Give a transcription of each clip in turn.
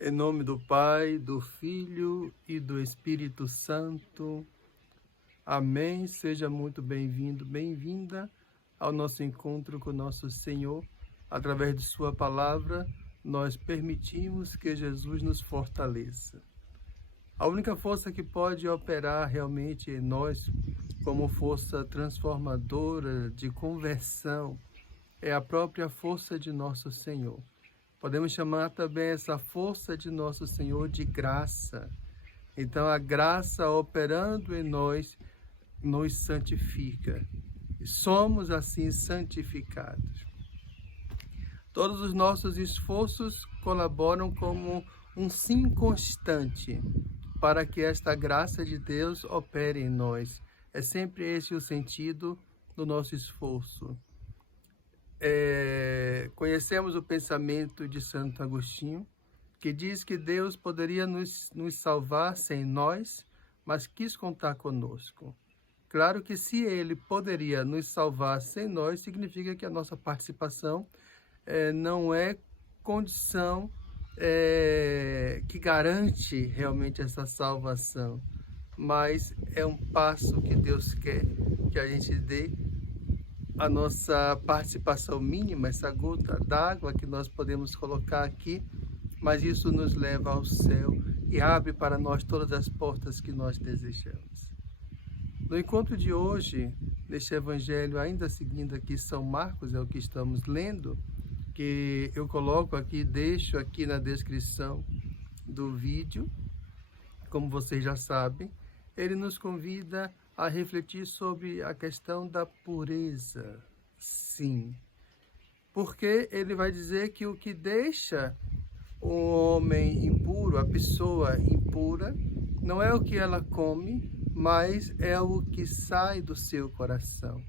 Em nome do Pai, do Filho e do Espírito Santo. Amém. Seja muito bem-vindo, bem-vinda ao nosso encontro com nosso Senhor. Através de sua palavra, nós permitimos que Jesus nos fortaleça. A única força que pode operar realmente em nós, como força transformadora de conversão, é a própria força de nosso Senhor. Podemos chamar também essa força de nosso Senhor de graça. Então, a graça operando em nós nos santifica. E somos assim santificados. Todos os nossos esforços colaboram como um sim constante para que esta graça de Deus opere em nós. É sempre esse o sentido do nosso esforço. Conhecemos o pensamento de Santo Agostinho, que diz que Deus poderia nos salvar sem nós, mas quis contar conosco. Claro que se Ele poderia nos salvar sem nós, significa que a nossa participação não é condição que garante realmente essa salvação, mas é um passo que Deus quer que a gente dê, a nossa participação mínima, essa gota d'água que nós podemos colocar aqui, mas isso nos leva ao céu e abre para nós todas as portas que nós desejamos. No encontro de hoje, neste evangelho, ainda seguindo aqui São Marcos, é o que estamos lendo, que eu coloco aqui, deixo aqui na descrição do vídeo, como vocês já sabem, ele nos convida a refletir sobre a questão da pureza, sim. Porque ele vai dizer que o que deixa o homem impuro, a pessoa impura, não é o que ela come, mas é o que sai do seu coração,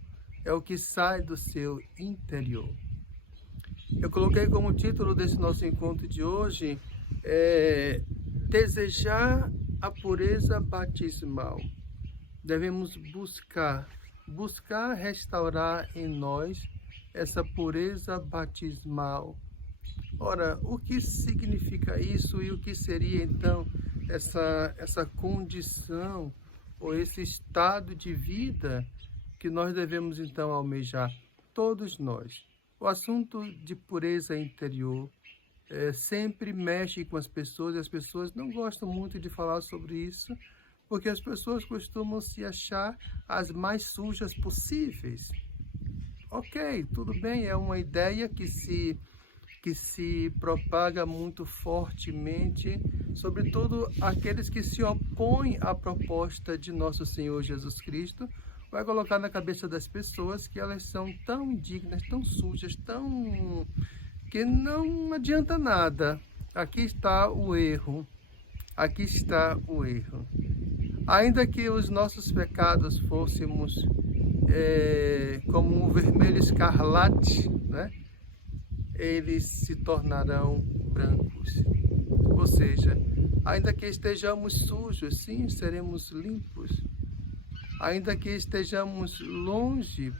é o que sai do seu interior. Eu coloquei como título desse nosso encontro de hoje, desejar a pureza batismal. Devemos buscar restaurar em nós essa pureza batismal. Ora, o que significa isso e o que seria então essa condição ou esse estado de vida que nós devemos então almejar? Todos nós. O assunto de pureza interior sempre mexe com as pessoas e as pessoas não gostam muito de falar sobre isso, porque as pessoas costumam se achar as mais sujas possíveis. Ok, tudo bem, é uma ideia que se propaga muito fortemente, sobretudo aqueles que se opõem à proposta de nosso Senhor Jesus Cristo, vai colocar na cabeça das pessoas que elas são tão indignas, tão sujas, que não adianta nada. Aqui está o erro. Aqui está o erro. Ainda que os nossos pecados fôssemos como um vermelho escarlate, né? Eles se tornarão brancos. Ou seja, ainda que estejamos sujos, sim, seremos limpos. Ainda que estejamos longe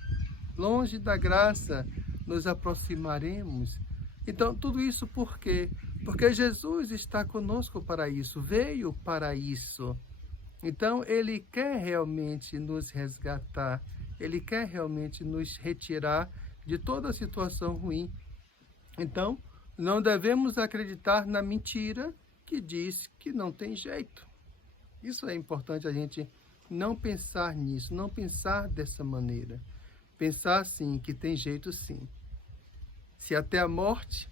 da graça, nos aproximaremos. Então, tudo isso por quê? Porque Jesus está conosco para isso, veio para isso. Então, Ele quer realmente nos resgatar, Ele quer realmente nos retirar de toda a situação ruim. Então, não devemos acreditar na mentira que diz que não tem jeito. Isso é importante a gente não pensar nisso, não pensar dessa maneira. Pensar sim, que tem jeito sim. Se até a morte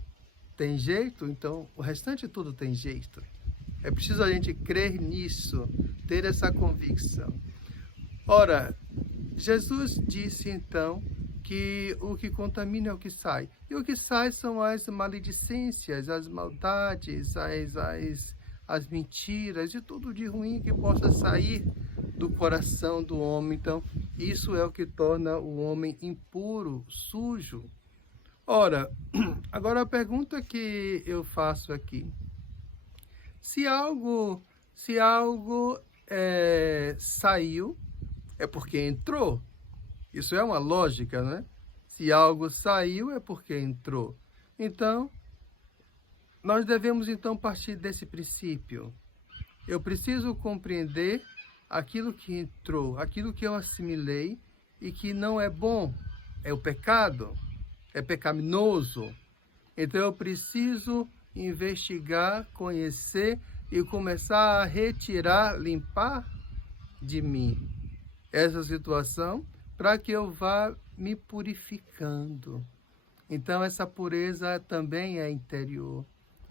tem jeito, então o restante tudo tem jeito. É preciso a gente crer nisso, ter essa convicção. Ora, Jesus disse então que o que contamina é o que sai. E o que sai são as maledicências, as maldades, as mentiras e tudo de ruim que possa sair do coração do homem. Então, isso é o que torna o homem impuro, sujo. Ora, agora a pergunta que eu faço aqui. Se algo saiu, é porque entrou. Isso é uma lógica, né? Se algo saiu, é porque entrou. Então, nós devemos então partir desse princípio. Eu preciso compreender aquilo que entrou, aquilo que eu assimilei e que não é bom, é o pecado, é pecaminoso. Então eu preciso investigar, conhecer e começar a retirar, limpar de mim essa situação para que eu vá me purificando. Então essa pureza também é interior.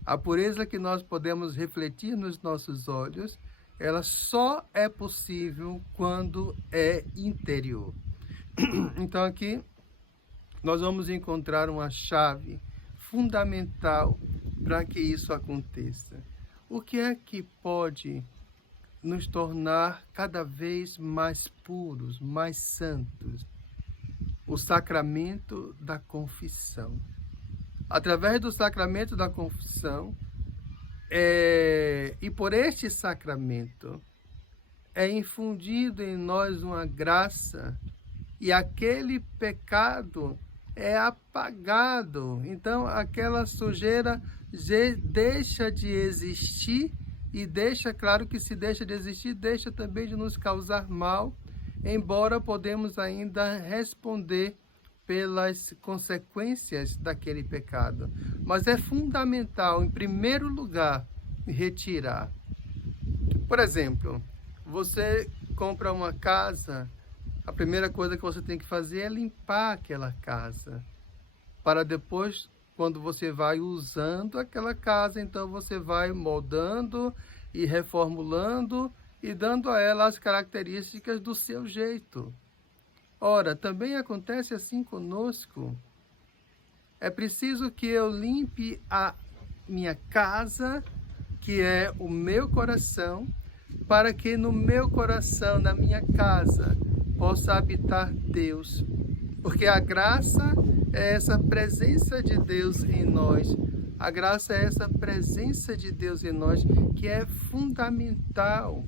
A pureza que nós podemos refletir nos nossos olhos, ela só é possível quando é interior. Então aqui nós vamos encontrar uma chave fundamental para que isso aconteça. O que é que pode nos tornar cada vez mais puros, mais santos? O sacramento da confissão. Através do sacramento da confissão, e por este sacramento, é infundido em nós uma graça e aquele pecado é apagado. Então, aquela sujeira deixa de existir e deixa, claro que se deixa de existir, deixa também de nos causar mal, embora podemos ainda responder pelas consequências daquele pecado. Mas é fundamental, em primeiro lugar, retirar. Por exemplo, você compra uma casa, a primeira coisa que você tem que fazer é limpar aquela casa, para depois, quando você vai usando aquela casa, então você vai moldando e reformulando e dando a ela as características do seu jeito. Ora, também acontece assim conosco. É preciso que eu limpe a minha casa, que é o meu coração, para que no meu coração, na minha casa, possa habitar Deus. Porque a graça é essa presença de Deus em nós. A graça é essa presença de Deus em nós, que é fundamental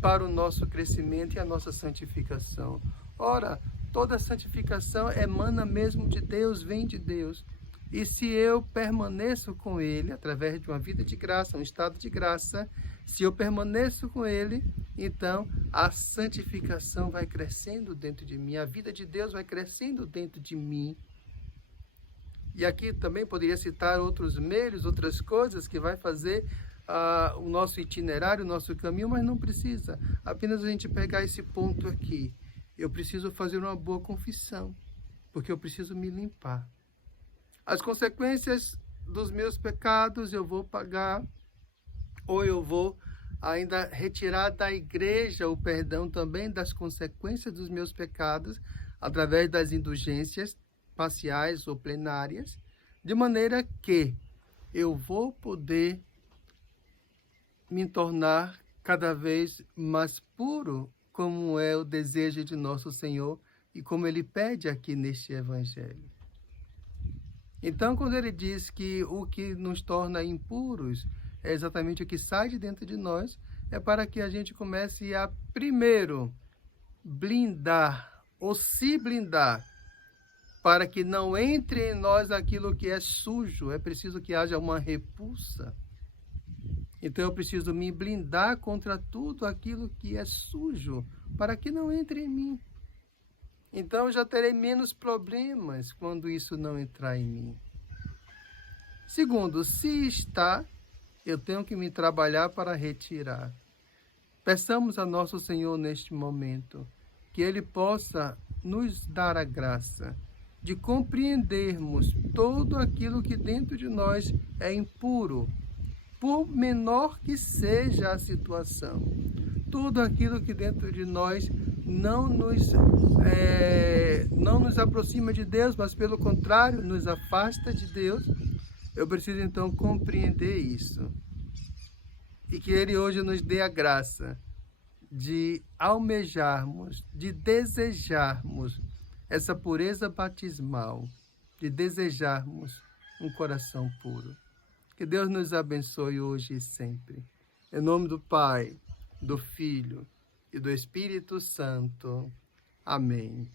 para o nosso crescimento e a nossa santificação. Ora, toda santificação emana mesmo de Deus, vem de Deus. E se eu permaneço com Ele, através de uma vida de graça, um estado de graça, se eu permaneço com Ele, então a santificação vai crescendo dentro de mim, a vida de Deus vai crescendo dentro de mim. E aqui também poderia citar outros meios, outras coisas que vai fazer o nosso itinerário, o nosso caminho, mas não precisa. Apenas a gente pegar esse ponto aqui. Eu preciso fazer uma boa confissão, porque eu preciso me limpar. As consequências dos meus pecados eu vou pagar, ou eu vou ainda retirar da igreja o perdão também das consequências dos meus pecados, através das indulgências parciais ou plenárias, de maneira que eu vou poder me tornar cada vez mais puro, como é o desejo de nosso Senhor e como Ele pede aqui neste Evangelho. Então, quando Ele diz que o que nos torna impuros é exatamente o que sai de dentro de nós, é para que a gente comece a, primeiro, blindar, ou se blindar, para que não entre em nós aquilo que é sujo. É preciso que haja uma repulsa. Então eu preciso me blindar contra tudo aquilo que é sujo, para que não entre em mim. Então eu já terei menos problemas quando isso não entrar em mim. Segundo, se está, eu tenho que me trabalhar para retirar. Peçamos a nosso Senhor neste momento, que Ele possa nos dar a graça de compreendermos tudo aquilo que dentro de nós é impuro, por menor que seja a situação. Tudo aquilo que dentro de nós não nos aproxima de Deus, mas pelo contrário, nos afasta de Deus. Eu preciso então compreender isso. E que Ele hoje nos dê a graça de almejarmos, de desejarmos essa pureza batismal, de desejarmos um coração puro. Que Deus nos abençoe hoje e sempre. Em nome do Pai, do Filho e do Espírito Santo. Amém.